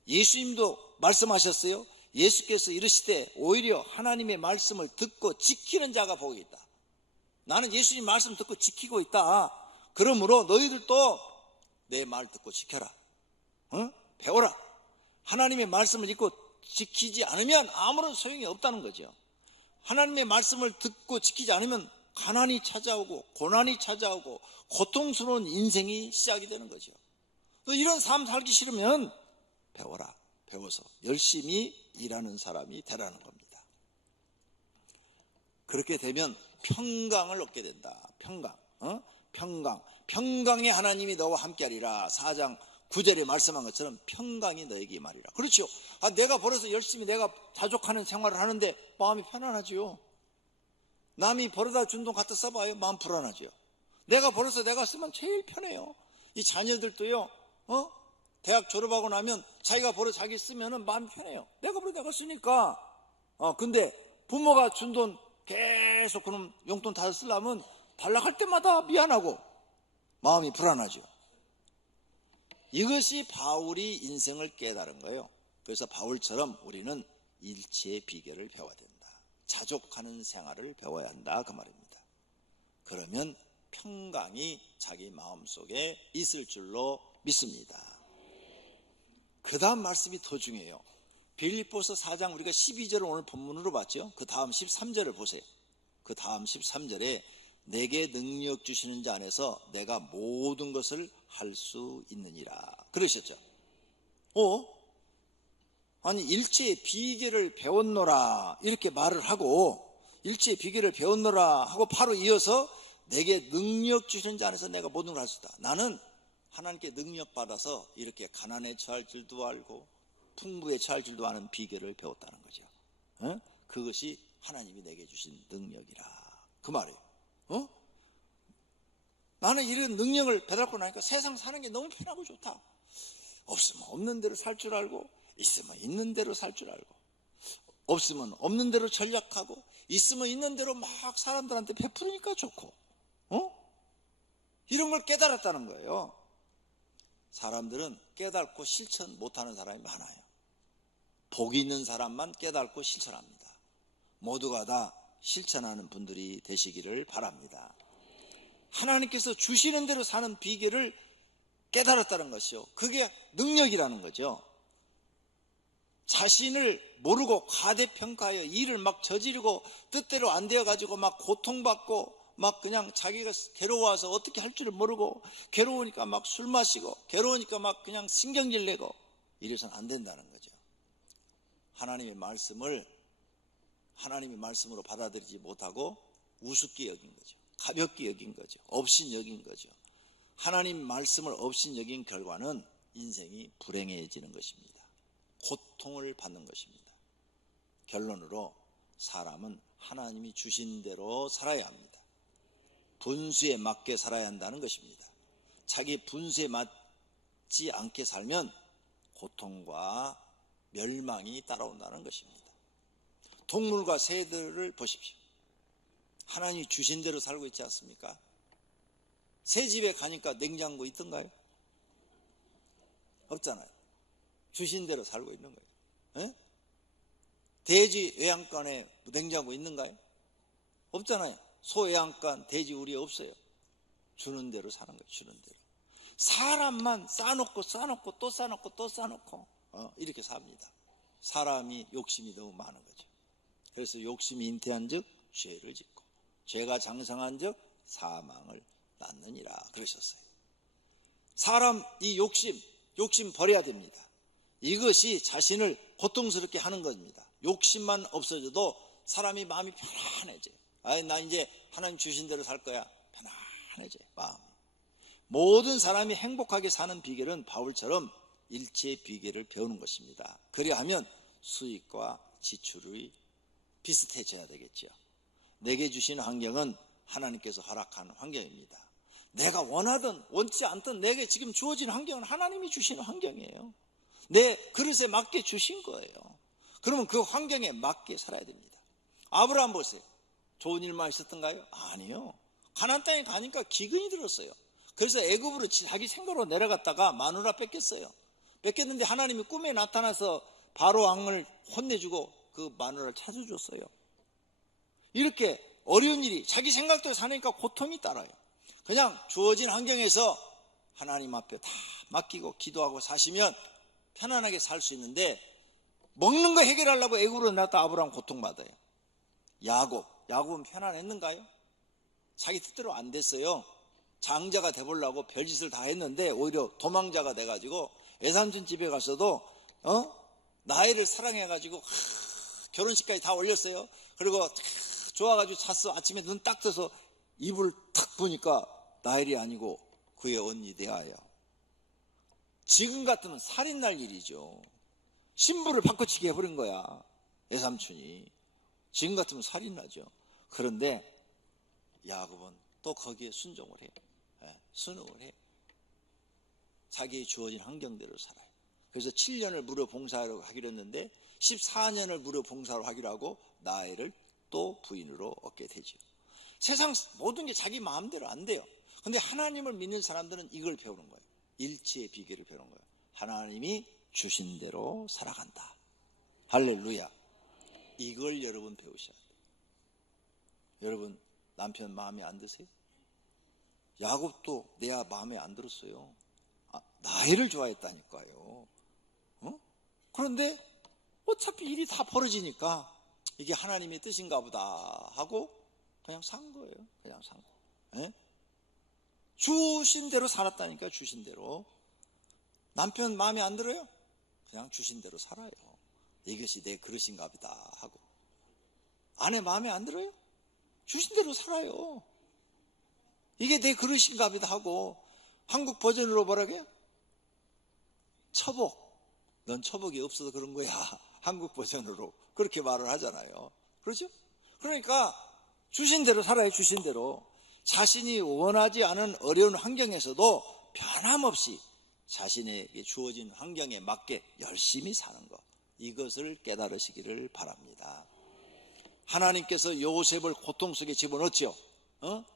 예수님도 말씀하셨어요. 예수께서 이르시되 오히려 하나님의 말씀을 듣고 지키는 자가 복이 있다. 나는 예수님 말씀 듣고 지키고 있다. 그러므로 너희들도 내 말 듣고 지켜라. 배워라. 하나님의 말씀을 읽고 지키지 않으면 아무런 소용이 없다는 거죠. 하나님의 말씀을 듣고 지키지 않으면 가난이 찾아오고 고난이 찾아오고 고통스러운 인생이 시작이 되는 거죠. 이런 삶 살기 싫으면 배워라. 배워서 열심히 일하는 사람이 되라는 겁니다. 그렇게 되면 평강을 얻게 된다. 평강의 하나님이 너와 함께하리라. 4장 9절에 말씀한 것처럼 평강이 너에게 말이라. 그렇죠. 내가 벌어서 열심히 내가 자족하는 생활을 하는데 마음이 편안하지요. 남이 벌어다 준 돈 갖다 써봐요. 마음 불안하죠. 내가 벌어서 내가 쓰면 제일 편해요. 이 자녀들도요, 대학 졸업하고 나면 자기가 벌어 자기 쓰면은 마음이 편해요. 내가 벌어 내가 쓰니까. 근데 부모가 준 돈 계속 그럼 용돈 다 쓰려면 달라갈 때마다 미안하고 마음이 불안하죠. 이것이 바울이 인생을 깨달은 거예요. 그래서 바울처럼 우리는 일체의 비결을 배워야 된다. 자족하는 생활을 배워야 한다 그 말입니다. 그러면 평강이 자기 마음속에 있을 줄로 믿습니다. 그 다음 말씀이 더 중요해요. 빌립보서 4장 우리가 12절을 오늘 본문으로 봤죠. 그 다음 13절을 보세요. 그 다음 13절에 내게 능력 주시는 자 안에서 내가 모든 것을 할 수 있느니라 그러셨죠. 아니 일체의 비결을 배웠노라 이렇게 말을 하고 일체의 비결을 배웠노라 하고 바로 이어서 내게 능력 주시는 자 안에서 내가 모든 걸 할 수 있다. 나는 하나님께 능력 받아서 이렇게 가난에 처할 줄도 알고 풍부에 처할 줄도 아는 비결을 배웠다는 거죠. 그것이 하나님이 내게 주신 능력이라 그 말이에요. 나는 이런 능력을 배달고 나니까 세상 사는 게 너무 편하고 좋다. 없으면 없는 대로 살 줄 알고 있으면 있는 대로 살 줄 알고 없으면 없는 대로 전략하고 있으면 있는 대로 막 사람들한테 베푸니까 좋고 이런 걸 깨달았다는 거예요. 사람들은 깨닫고 실천 못하는 사람이 많아요. 복이 있는 사람만 깨닫고 실천합니다. 모두가 다 실천하는 분들이 되시기를 바랍니다. 하나님께서 주시는 대로 사는 비결을 깨달았다는 것이요. 그게 능력이라는 거죠. 자신을 모르고 과대평가하여 일을 막 저지르고 뜻대로 안 되어가지고 막 고통받고 막 그냥 자기가 괴로워서 어떻게 할 줄을 모르고 괴로우니까 막 술 마시고 괴로우니까 막 그냥 신경질 내고 이래서는 안 된다는 거죠. 하나님의 말씀을 하나님의 말씀으로 받아들이지 못하고 우습게 여긴 거죠. 가볍게 여긴 거죠. 업신 여긴 거죠. 하나님 말씀을 업신 여긴 결과는 인생이 불행해지는 것입니다. 고통을 받는 것입니다. 결론으로 사람은 하나님이 주신 대로 살아야 합니다. 분수에 맞게 살아야 한다는 것입니다. 자기 분수에 맞지 않게 살면 고통과 멸망이 따라온다는 것입니다. 동물과 새들을 보십시오. 하나님이 주신 대로 살고 있지 않습니까? 새 집에 가니까 냉장고 있던가요? 없잖아요. 주신 대로 살고 있는 거예요. 돼지 외양간에 냉장고 있는가요? 없잖아요. 소 외양간, 돼지 우리 없어요. 주는 대로 사는 거예요. 주는 대로. 사람만 쌓아놓고 또 쌓아놓고 또 쌓아놓고 이렇게 삽니다. 사람이 욕심이 너무 많은 거죠. 그래서 욕심이 잉태한 즉 죄를 짓고 죄가 장성한 즉 사망을 낳느니라 그러셨어요. 사람 이 욕심 버려야 됩니다. 이것이 자신을 고통스럽게 하는 겁니다. 욕심만 없어져도 사람이 마음이 편안해져요. 나 이제 하나님 주신 대로 살 거야. 편안해져요. 마음. 모든 사람이 행복하게 사는 비결은 바울처럼 일체의 비결을 배우는 것입니다. 그리하면 수익과 지출이 비슷해져야 되겠죠. 내게 주신 환경은 하나님께서 허락한 환경입니다. 내가 원하든 원치 않든 내게 지금 주어진 환경은 하나님이 주시는 환경이에요. 내 그릇에 맞게 주신 거예요. 그러면 그 환경에 맞게 살아야 됩니다. 아브라함 보세요. 좋은 일만 있었던가요? 아니요. 가나안 땅에 가니까 기근이 들었어요. 그래서 애굽으로 자기 생각으로 내려갔다가 마누라 뺏겼어요. 뺏겼는데 하나님이 꿈에 나타나서 바로 왕을 혼내주고 그 마누라를 찾아줬어요. 이렇게 어려운 일이 자기 생각대로 사니까 고통이 따라요. 그냥 주어진 환경에서 하나님 앞에 다 맡기고 기도하고 사시면 편안하게 살 수 있는데 먹는 거 해결하려고 애굽으로 나갔다 아브라함 고통받아요. 야곱은 편안했는가요? 자기 뜻대로 안 됐어요. 장자가 돼보려고 별짓을 다 했는데 오히려 도망자가 돼가지고 외삼촌 집에 가서도 나이를 사랑해가지고 결혼식까지 다 올렸어요. 그리고 좋아가지고 잤어. 아침에 눈 딱 떠서 이불 탁 보니까 나일이 아니고 그의 언니 대하여. 지금 같으면 살인 날 일이죠. 신부를 바꿔치기 해버린 거야, 외삼촌이. 지금 같으면 살인 나죠. 그런데 야곱은 또 거기에 순종을 해요. 순응을 해요. 자기의 주어진 환경대로 살아요. 그래서 7년을 무료 봉사로 하기로 했는데 14년을 무료 봉사로 하기로 하고 나혜를 또 부인으로 얻게 되죠. 세상 모든 게 자기 마음대로 안 돼요. 근데 하나님을 믿는 사람들은 이걸 배우는 거예요. 일치의 비결을 배우는 거예요. 하나님이 주신 대로 살아간다. 할렐루야. 이걸 여러분 배우셔야 돼요. 여러분 남편 마음에 안 드세요? 야곱도 내 마음에 안 들었어요. 나혜를 좋아했다니까요. 그런데 어차피 일이 다 벌어지니까 이게 하나님의 뜻인가 보다 하고 그냥 산 거예요. 그냥 산 거. 예? 주신 대로 살았다니까. 주신 대로. 남편 마음에 안 들어요? 그냥 주신 대로 살아요. 이것이 내 그릇인가 보다 하고. 아내 마음에 안 들어요? 주신 대로 살아요. 이게 내 그릇인가 보다 하고. 한국 버전으로 뭐라고요? 처복. 넌 처복이 없어서 그런 거야. 한국 버전으로 그렇게 말을 하잖아요. 그렇죠? 그러니까 주신 대로 살아요. 주신 대로. 자신이 원하지 않은 어려운 환경에서도 변함없이 자신에게 주어진 환경에 맞게 열심히 사는 것, 이것을 깨달으시기를 바랍니다. 하나님께서 요셉을 고통 속에 집어넣었죠.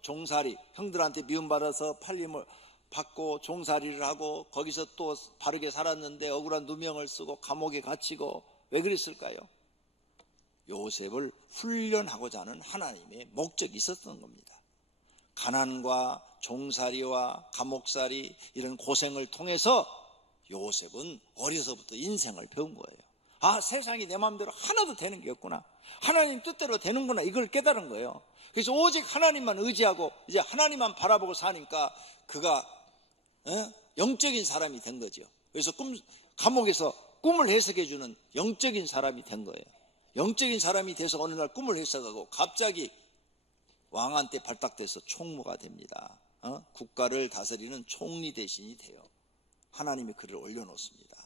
종살이, 형들한테 미움받아서 팔림을 받고 종살이를 하고 거기서 또 바르게 살았는데 억울한 누명을 쓰고 감옥에 갇히고. 왜 그랬을까요? 요셉을 훈련하고자 하는 하나님의 목적이 있었던 겁니다. 가난과 종살이와 감옥살이 이런 고생을 통해서 요셉은 어려서부터 인생을 배운 거예요. 세상이 내 마음대로 하나도 되는 게 없구나. 하나님 뜻대로 되는구나. 이걸 깨달은 거예요. 그래서 오직 하나님만 의지하고 이제 하나님만 바라보고 사니까 그가 영적인 사람이 된 거죠. 그래서 감옥에서 꿈을 해석해 주는 영적인 사람이 된 거예요. 영적인 사람이 돼서 어느 날 꿈을 해석하고 갑자기 왕한테 발탁돼서 총무가 됩니다. 국가를 다스리는 총리 대신이 돼요. 하나님이 그를 올려놓습니다.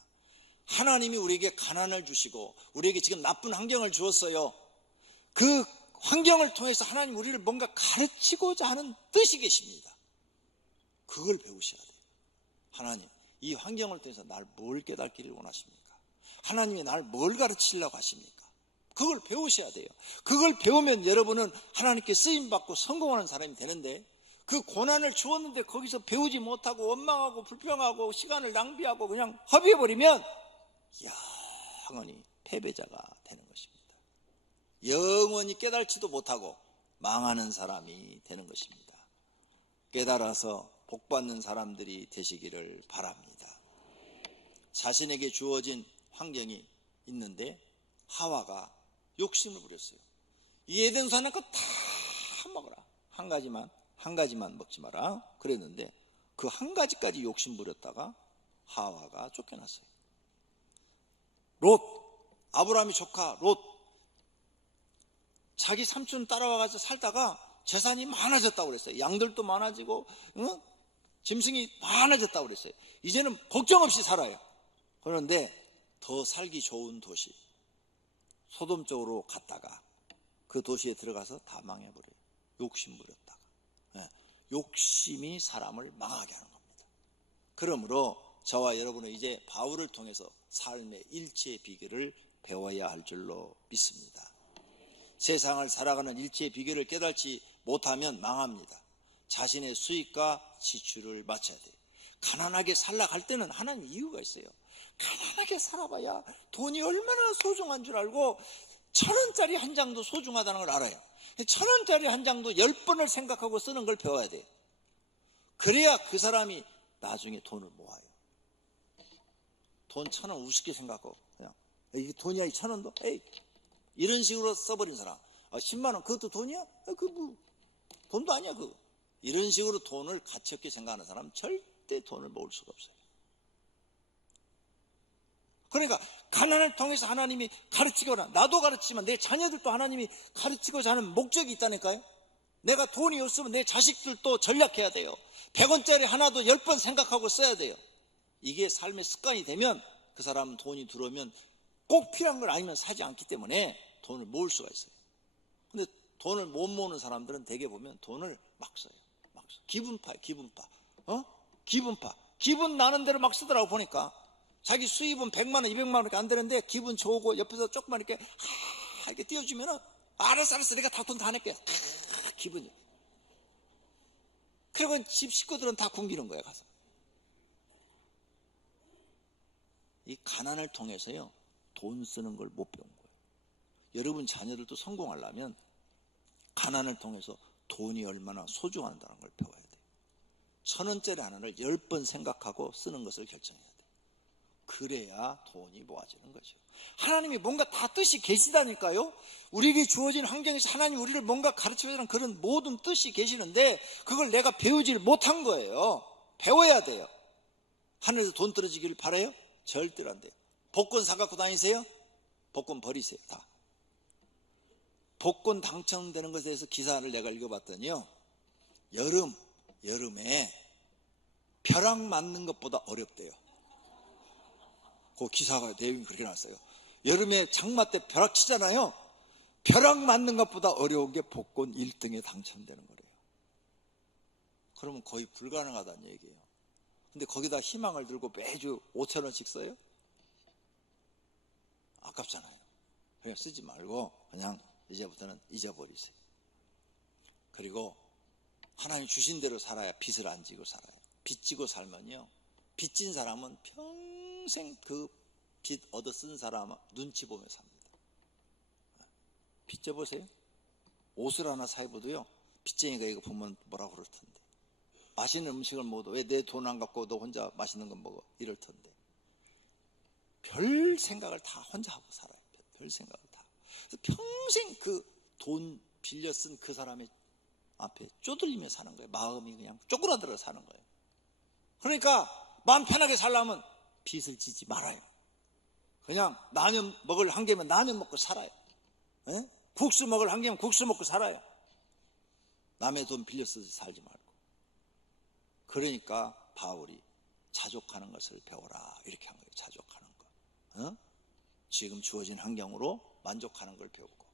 하나님이 우리에게 가난을 주시고 우리에게 지금 나쁜 환경을 주었어요. 그 환경을 통해서 하나님 우리를 뭔가 가르치고자 하는 뜻이 계십니다. 그걸 배우셔야 돼요. 하나님, 이 환경을 통해서 날 뭘 깨닫기를 원하십니까? 하나님이 날 뭘 가르치려고 하십니까? 그걸 배우셔야 돼요. 그걸 배우면 여러분은 하나님께 쓰임받고 성공하는 사람이 되는데, 그 고난을 주었는데 거기서 배우지 못하고 원망하고 불평하고 시간을 낭비하고 그냥 허비해버리면 영원히 패배자가 되는 것입니다. 영원히 깨달지도 못하고 망하는 사람이 되는 것입니다. 깨달아서 복받는 사람들이 되시기를 바랍니다. 자신에게 주어진 환경이 있는데 하와가 욕심을 부렸어요. 이 에덴 산의 거 다 먹어라. 한 가지만 먹지 마라. 그랬는데 그 한 가지까지 욕심 부렸다가 하와가 쫓겨났어요. 롯, 아브라함의 조카 롯, 자기 삼촌 따라와가지고 살다가 재산이 많아졌다고 그랬어요. 양들도 많아지고 짐승이 많아졌다고 그랬어요. 이제는 걱정 없이 살아요. 그런데 더 살기 좋은 도시 소돔 쪽으로 갔다가 그 도시에 들어가서 다 망해버려요. 욕심 부렸다가. 욕심이 사람을 망하게 하는 겁니다. 그러므로 저와 여러분은 이제 바울을 통해서 삶의 일치의 비결을 배워야 할 줄로 믿습니다. 세상을 살아가는 일치의 비결을 깨닫지 못하면 망합니다. 자신의 수입과 지출을 맞춰야 돼요. 가난하게 살아갈 때는 하나님 이유가 있어요. 가난하게 살아봐야 돈이 얼마나 소중한 줄 알고 1,000원짜리 한 장도 소중하다는 걸 알아요. 1,000원짜리 한 장도 10번을 생각하고 쓰는 걸 배워야 돼요. 그래야 그 사람이 나중에 돈을 모아요. 돈 1,000원 우습게 생각하고 그냥 이게 돈이야, 이 1,000원도? 에이, 이런 식으로 써버린 사람. 10만 원 그것도 돈이야? 그 뭐 돈도 아니야 그거. 이런 식으로 돈을 가치 없게 생각하는 사람 절대 돈을 모을 수가 없어요. 그러니까 가난을 통해서 하나님이 가르치거나 나도 가르치지만 내 자녀들도 하나님이 가르치고자 하는 목적이 있다니까요. 내가 돈이 없으면 내 자식들도 전략해야 돼요. 100원짜리 하나도 10번 생각하고 써야 돼요. 이게 삶의 습관이 되면 그 사람은 돈이 들어오면 꼭 필요한 걸 아니면 사지 않기 때문에 돈을 모을 수가 있어요. 근데 돈을 못 모으는 사람들은 대개 보면 돈을 막 써요. 막 써. 기분파예요. 기분파. 기분 나는 대로 막 쓰더라고. 보니까 자기 수입은 100만 원 200만 원밖에 안 되는데 기분 좋고 옆에서 조금만 이렇게 이렇게 띄워주면은 알았어 내가 다 돈 다 낼게. 기분이. 그리고 집 식구들은 다 굶기는 거야. 가서 이 가난을 통해서요 돈 쓰는 걸 못 배운 거예요. 여러분 자녀들도 성공하려면 가난을 통해서 돈이 얼마나 소중하다는 걸 배워야 돼요. 1,000원짜리 하나를 10번 생각하고 쓰는 것을 결정해야 돼요. 그래야 돈이 모아지는 거죠. 하나님이 뭔가 다 뜻이 계시다니까요. 우리에게 주어진 환경에서 하나님 우리를 뭔가 가르쳐주는 그런 모든 뜻이 계시는데 그걸 내가 배우지를 못한 거예요. 배워야 돼요. 하늘에서 돈 떨어지기를 바라요? 절대로 안 돼요. 복권 사갖고 다니세요? 복권 버리세요. 다. 복권 당첨되는 것에 대해서 기사를 내가 읽어봤더니요, 여름에 벼락 맞는 것보다 어렵대요. 그 기사가 내용이 그렇게 나왔어요. 여름에 장마 때 벼락 치잖아요. 벼락 맞는 것보다 어려운 게 복권 1등에 당첨되는 거래요. 그러면 거의 불가능하다는 얘기예요. 근데 거기다 희망을 들고 매주 5,000원씩 써요? 아깝잖아요. 그냥 쓰지 말고 그냥 이제부터는 잊어버리세요. 그리고 하나님 주신 대로 살아야 빚을 안 지고 살아요. 빚 지고 살면요, 빚진 사람은 평생 그 빚 얻어 쓴 사람 눈치 보며 삽니다. 빚 져보세요. 옷을 하나 사 입어도요 빚쟁이가 이거 보면 뭐라고 그럴 텐데, 맛있는 음식을 먹어도 왜 내 돈 안 갖고 너 혼자 맛있는 거 먹어 이럴 텐데, 별 생각을 다 혼자 하고 살아요. 별 생각을 다. 그래서 평생 그 돈 빌려 쓴 그 사람의 앞에 쪼들리며 사는 거예요. 마음이 그냥 쪼그라들어 사는 거예요. 그러니까 마음 편하게 살려면 빚을 지지 말아요. 그냥 라면 먹을 한 개면 라면 먹고 살아요. 에? 국수 먹을 한 개면 국수 먹고 살아요. 남의 돈 빌려 쓰지 살지 말고. 그러니까 바울이 자족하는 것을 배워라 이렇게 한 거예요. 자족하는 거. 지금 주어진 환경으로 만족하는 걸 배우고,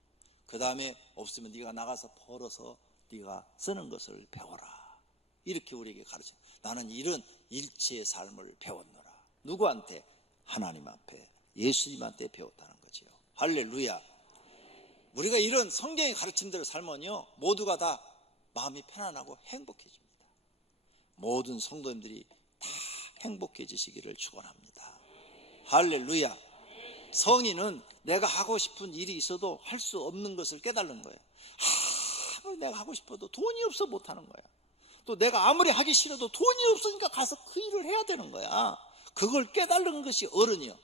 그 다음에 없으면 네가 나가서 벌어서 네가 쓰는 것을 배워라 이렇게 우리에게 가르쳐. 나는 이런 일체의 삶을 배웠노라. 누구한테? 하나님 앞에, 예수님한테 배웠다는 거죠. 할렐루야. 우리가 이런 성경의 가르침대로 살면요 모두가 다 마음이 편안하고 행복해집니다. 모든 성도님들이 다 행복해지시기를 축원합니다. 할렐루야. 성인은 내가 하고 싶은 일이 있어도 할 수 없는 것을 깨달는 거예요. 아무리 내가 하고 싶어도 돈이 없어 못하는 거야. 또 내가 아무리 하기 싫어도 돈이 없으니까 가서 그 일을 해야 되는 거야. 그걸 깨달는 것이 어른이요.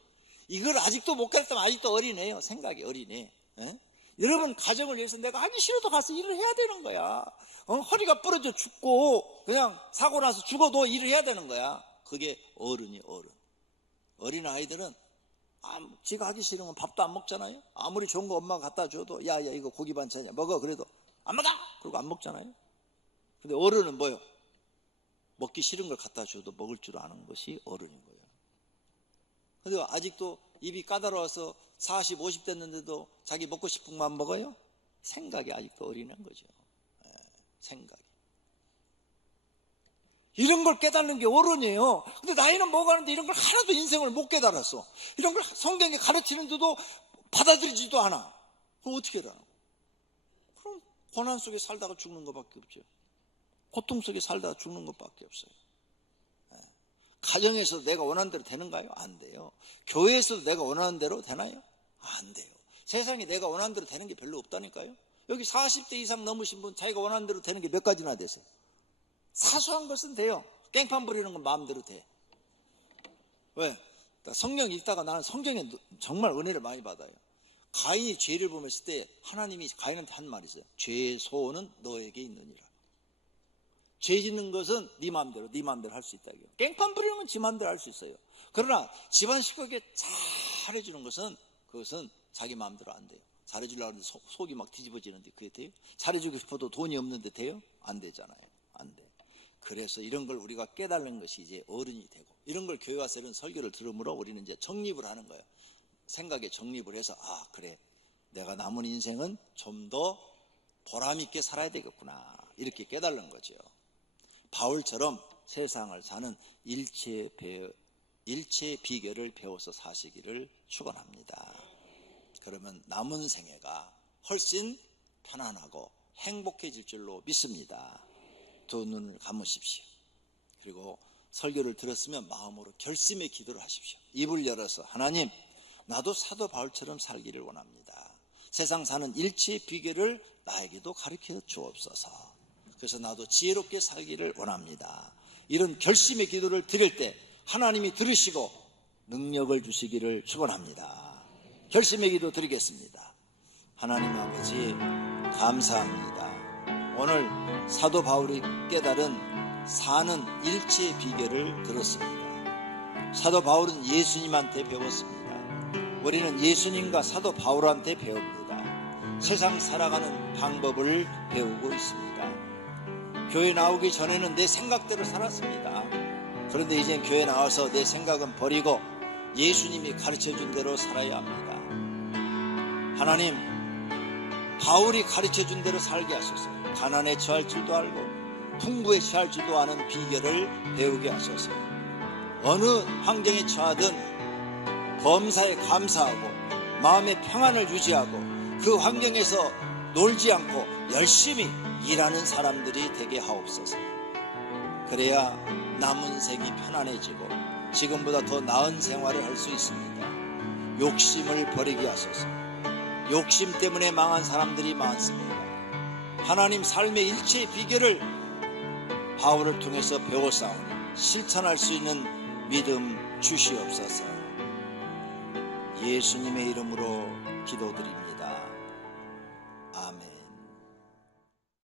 이걸 아직도 못 깨달으면 아직도 어린애요. 생각이 어린애. 에? 여러분 가정을 위해서 내가 하기 싫어도 가서 일을 해야 되는 거야. 허리가 부러져 죽고 그냥 사고 나서 죽어도 일을 해야 되는 거야. 그게 어른이 어른. 어린 아이들은 지가 하기 싫으면 밥도 안 먹잖아요. 아무리 좋은 거 엄마가 갖다 줘도 야야 이거 고기 반찬이야 먹어 그래도 안 먹어 그러고 안 먹잖아요. 근데 어른은 뭐요? 먹기 싫은 걸 갖다 줘도 먹을 줄 아는 것이 어른인 거예요. 근데 아직도 입이 까다로워서 40, 50 됐는데도 자기 먹고 싶은 것만 먹어요? 생각이 아직도 어린한 거죠. 생각이. 이런 걸 깨닫는 게 어른이에요. 근데 나이는 먹어가는데 이런 걸 하나도 인생을 못 깨달았어. 이런 걸 성경에 가르치는데도 받아들이지도 않아. 그럼 어떻게 해라? 그럼 고난 속에 살다가 죽는 것밖에 없죠. 고통 속에 살다가 죽는 것밖에 없어요. 가정에서도 내가 원하는 대로 되는가요? 안 돼요. 교회에서도 내가 원하는 대로 되나요? 안 돼요. 세상에 내가 원하는 대로 되는 게 별로 없다니까요. 여기 40대 이상 넘으신 분 자기가 원하는 대로 되는 게 몇 가지나 되세요? 사소한 것은 돼요. 깽판 부리는 건 마음대로 돼. 왜? 성경 읽다가 나는 성경에 정말 은혜를 많이 받아요. 가인이 죄를 범했을 때 하나님이 가인한테 한 말이 있어요. 죄의 소원은 너에게 있느니라. 죄 짓는 것은 네 마음대로 할 수 있다. 깽판 부리는 건 지 마음대로 할 수 있어요. 그러나 집안 식구에게 잘해주는 것은 그것은 자기 마음대로 안 돼요. 잘해주려고 하는데 속이 막 뒤집어지는데 그게 돼요? 잘해주고 싶어도 돈이 없는데 돼요? 안 되잖아요. 안 돼. 그래서 이런 걸 우리가 깨달는 것이 이제 어른이 되고, 이런 걸 교회 와서 이런 설교를 들으므로 우리는 이제 정립을 하는 거예요. 생각에 정립을 해서, 아, 그래, 내가 남은 인생은 좀 더 보람 있게 살아야 되겠구나, 이렇게 깨달는 거죠. 바울처럼 세상을 사는 일체의 비결을 배워서 사시기를 축원합니다. 그러면 남은 생애가 훨씬 편안하고 행복해질 줄로 믿습니다. 두 눈을 감으십시오. 그리고 설교를 들었으면 마음으로 결심의 기도를 하십시오. 입을 열어서, 하나님, 나도 사도 바울처럼 살기를 원합니다. 세상 사는 일체의 비결을 나에게도 가르쳐 주옵소서. 그래서 나도 지혜롭게 살기를 원합니다. 이런 결심의 기도를 드릴 때 하나님이 들으시고 능력을 주시기를 축원합니다. 결심의 기도 드리겠습니다. 하나님 아버지, 감사합니다. 오늘 사도 바울이 깨달은 사는 일체의 비결을 들었습니다. 사도 바울은 예수님한테 배웠습니다. 우리는 예수님과 사도 바울한테 배웁니다. 세상 살아가는 방법을 배우고 있습니다. 교회 나오기 전에는 내 생각대로 살았습니다. 그런데 이제 교회 나와서 내 생각은 버리고 예수님이 가르쳐준 대로 살아야 합니다. 하나님, 바울이 가르쳐준 대로 살게 하소서. 가난에 처할 줄도 알고 풍부에 처할 줄도 아는 비결을 배우게 하소서. 어느 환경에 처하든 범사에 감사하고 마음의 평안을 유지하고 그 환경에서 놀지 않고 열심히 일하는 사람들이 되게 하옵소서. 그래야 남은 생이 편안해지고 지금보다 더 나은 생활을 할 수 있습니다. 욕심을 버리게 하소서. 욕심 때문에 망한 사람들이 많습니다. 하나님, 삶의 일체의 비결을 바울을 통해서 배워싸우니 실천할 수 있는 믿음 주시옵소서. 예수님의 이름으로 기도드립니다.